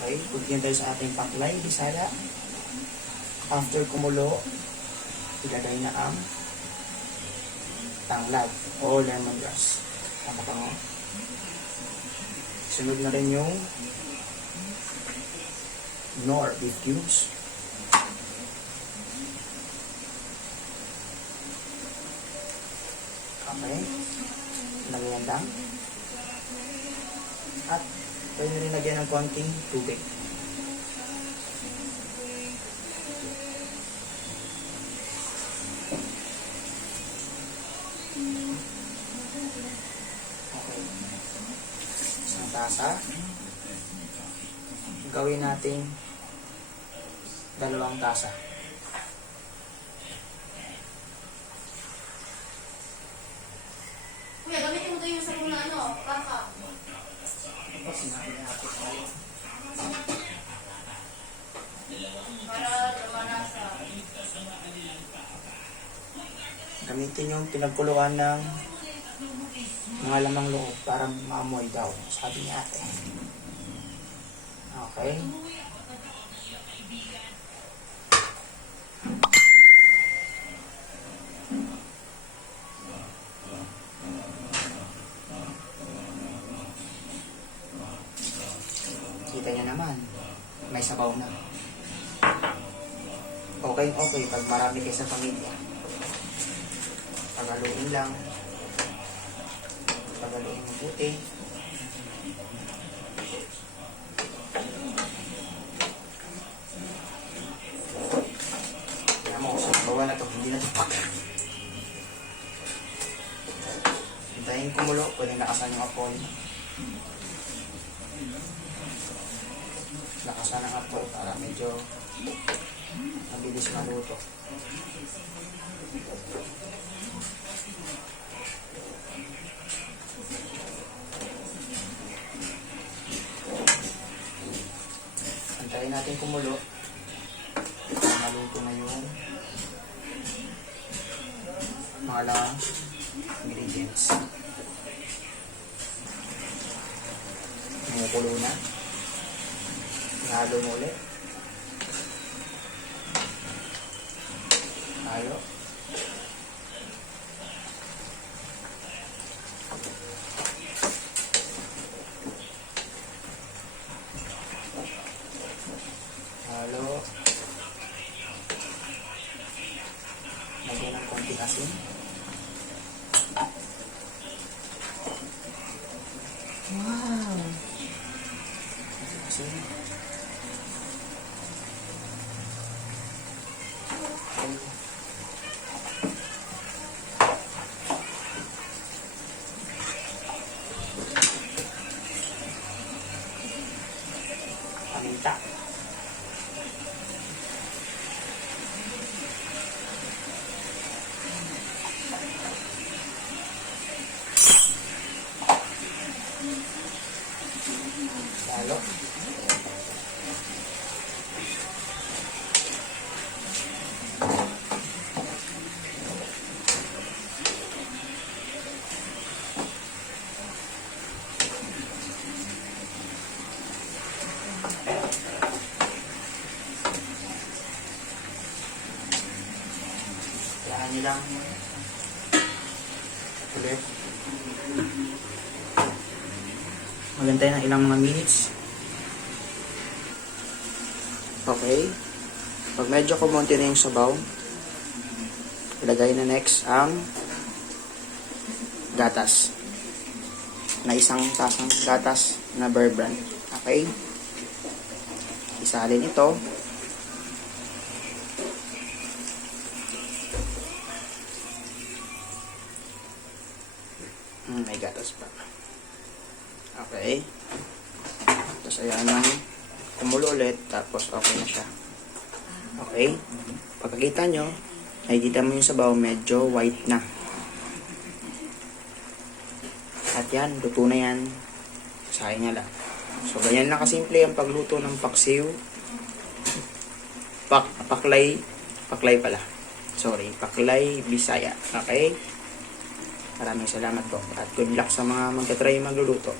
Okay, pagyan tayo sa ating paklay, bisaya. After kumulo, ilagay na ang tanglad o lemongrass. Tama ka nga. Sunod na rin yung nor beef cubes. Okay. Lagyan lang. At pwede rin lagyan ng konting tubig. Okay. Isang tasa. Gawin natin 2 tasa. Kuya, gamitin mo doon yung sabon na kaka. Ito, sinabi natin tayo. Para lumanasa. Gamitin yung pinagkuluan ng mga lamang loob para maamoy daw, sabi ni ate. Okay. Kita niyo naman, may sabaw na. Okay pag marami kayo sa pamilya. Pagaluin lang. Pagaluin ng puti. Kaya mo, sa bawa na to, hindi na tupak. Hintayin kumulo, pwedeng lakasan yung apoy. Lakasan ang apoy para medyo mabilis maluto. Antayin natin kumulo. Maluto na yung mga lang ingredients. Kumukulo na. Ihalo mo ulit. Tayo. Halo. Lagyan ng konting asin. Wow! Asin. Paminta. Lalo. Kailangan nyo lang ulit. Magantay ng ilang mga minutes. Okay. Pag medyo kumonti na yung sabaw, ilagay na next ang gatas. Na isang tasang gatas na Bear Brand. Okay. Isalin ito. May gatas pa. Okay. Tapos ayan lang. Kumulo ulit. Tapos okay na siya. Okay. Pagkakita nyo, nakikita mo yung sabaw medyo white na. At yan, luto na yan. Sayang nga lang. So, ganyan lang kasimple ang pagluto ng paksiw. Paklay pala. Sorry, paklay Bisaya. Okay? Maraming salamat po. At good luck sa mga magta-try magluluto.